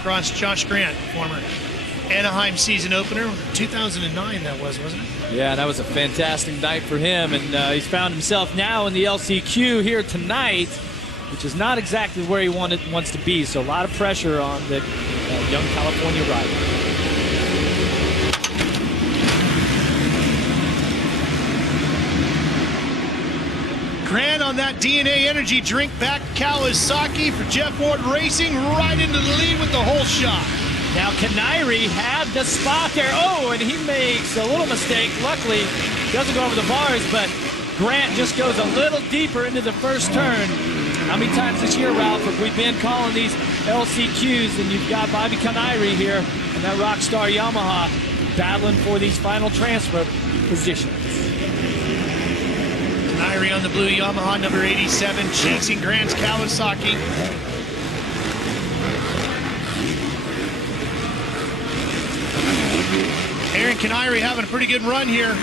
Supercross, Josh Grant, former Anaheim season opener, 2009 that was, wasn't it? Yeah, that was a fantastic night for him, and he's found himself now in the LCQ here tonight, which is not exactly where he wants to be, so a lot of pressure on the young California rider. Grant on that DNA Energy drink back Kawasaki for Jeff Ward Racing, right into the lead with the whole shot. Now Kanairi had the spot there. Oh, and he makes a little mistake. Luckily, doesn't go over the bars, but Grant just goes a little deeper into the first turn. How many times this year, Ralph, have we been calling these LCQs, and you've got Bobby Kanairi here and that Rockstar Yamaha battling for these final transfer positions. Kanairi on the blue Yamaha, number 87, chasing Grant's Kawasaki. Aaron Kanairi having a pretty good run here.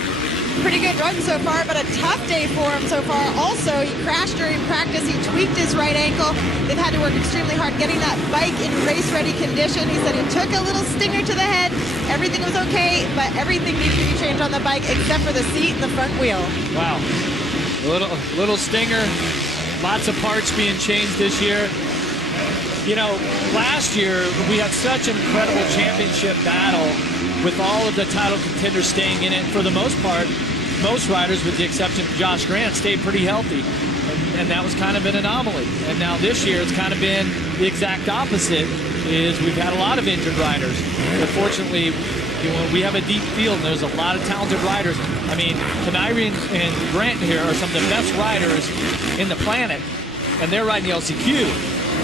Pretty good run so far, but a tough day for him so far. Also, he crashed during practice. He tweaked his right ankle. They've had to work extremely hard getting that bike in race-ready condition. He said he took a little stinger to the head. Everything was okay, but everything needs to be changed on the bike except for the seat and the front wheel. Wow. A little stinger. Lots of parts being changed this year. You know, last year we had such an incredible championship battle with all of the title contenders staying in it. For the most part, most riders, with the exception of Josh Grant, stayed pretty healthy. And that was kind of an anomaly. And now this year it's kind of been the exact opposite, is we've had a lot of injured riders. But fortunately, you know, we have a deep field and there's a lot of talented riders. I mean, Kanairi and Grant here are some of the best riders in the planet, and they're riding the LCQ.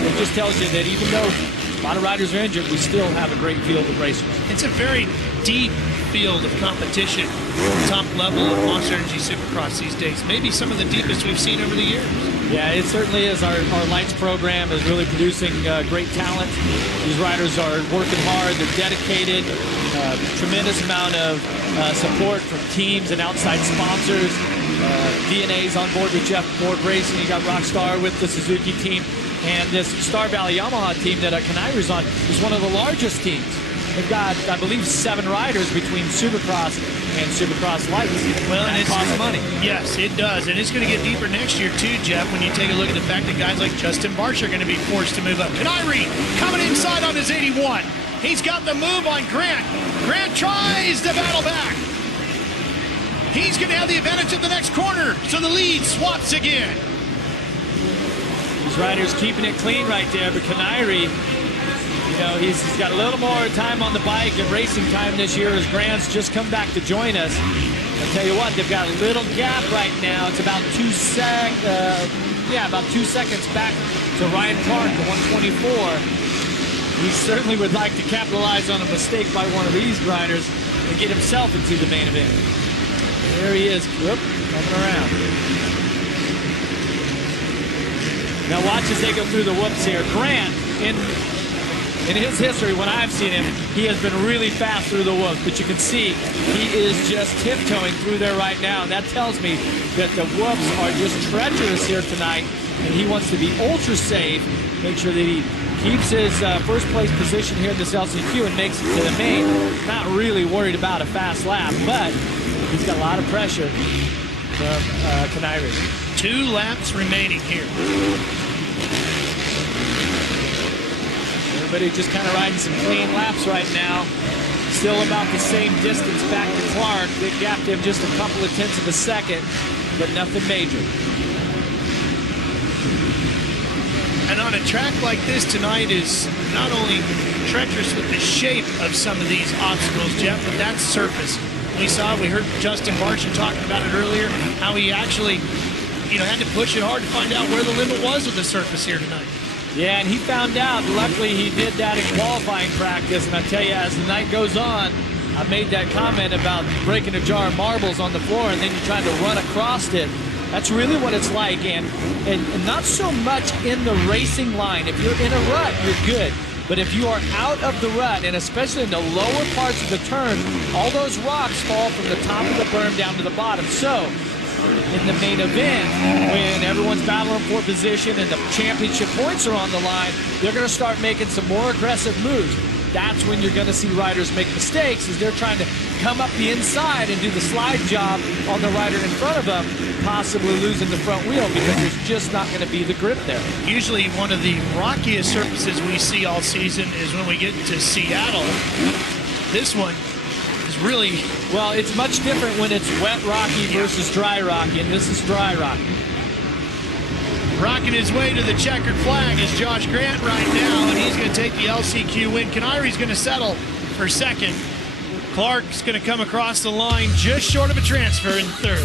It just tells you that even though a lot of riders are injured, we still have a great field of racers. It's a very deep field of competition, top level of Monster Energy Supercross these days. Maybe some of the deepest we've seen over the years. Yeah, it certainly is. Our Lights program is really producing great talent. These riders are working hard, they're dedicated, tremendous amount of support from teams and outside sponsors. DNA's on board with Jeff Ward Racing. You got Rockstar with the Suzuki team. And this Star Valley Yamaha team that Kanairi's on is one of the largest teams. They've got, I believe, 7 riders between Supercross and Supercross Lights. Well, and it costs money. Yes, it does. And it's going to get deeper next year, too, Jeff, when you take a look at the fact that guys like Justin Barsh are going to be forced to move up. Kanairi coming inside on his 81. He's got the move on Grant. Grant tries to battle back. He's going to have the advantage of the next corner, so the lead swaps again. These riders keeping it clean right there, but Kanairi, you know, he's got a little more time on the bike and racing time this year as Grant's just come back to join us. I'll tell you what, they've got a little gap right now. It's about 2 seconds back to Ryan Clark, the 124. He certainly would like to capitalize on a mistake by one of these riders and get himself into the main event. There he is, whoop, coming around. Now watch as they go through the whoops here. Grant, in his history, when I've seen him, he has been really fast through the whoops, but you can see he is just tiptoeing through there right now. And that tells me that the whoops are just treacherous here tonight, and he wants to be ultra safe, make sure that he keeps his first place position here in this LCQ and makes it to the main. Not really worried about a fast lap, but he's got a lot of pressure from Kanairi. 2 laps remaining here. Everybody just kind of riding some clean laps right now. Still about the same distance back to Clark. They gapped him just a couple of tenths of a second, but nothing major. And on a track like this tonight is not only treacherous with the shape of some of these obstacles, Jeff, but that surface. We heard Justin Barsham talking about it earlier, how he actually, you know, had to push it hard to find out where the limit was with the surface here tonight. Yeah, and he found out. Luckily, he did that in qualifying practice. And I tell you, as the night goes on, I made that comment about breaking a jar of marbles on the floor and then you trying to run across it. That's really what it's like, and not so much in the racing line. If you're in a rut, you're good. But if you are out of the rut, and especially in the lower parts of the turn, all those rocks fall from the top of the berm down to the bottom. So in the main event, when everyone's battling for position and the championship points are on the line, they're going to start making some more aggressive moves. That's when you're going to see riders make mistakes, as they're trying to come up the inside and do the slide job on the rider in front of them, possibly losing the front wheel because there's just not going to be the grip there. Usually one of the rockiest surfaces we see all season is when we get to Seattle. This one is really... Well, it's much different when it's wet rocky versus dry rocky, and this is dry rocky. Rocking his way to the checkered flag is Josh Grant right now, and he's going to take the LCQ win. Canari's going to settle for second. Clark's going to come across the line just short of a transfer in third.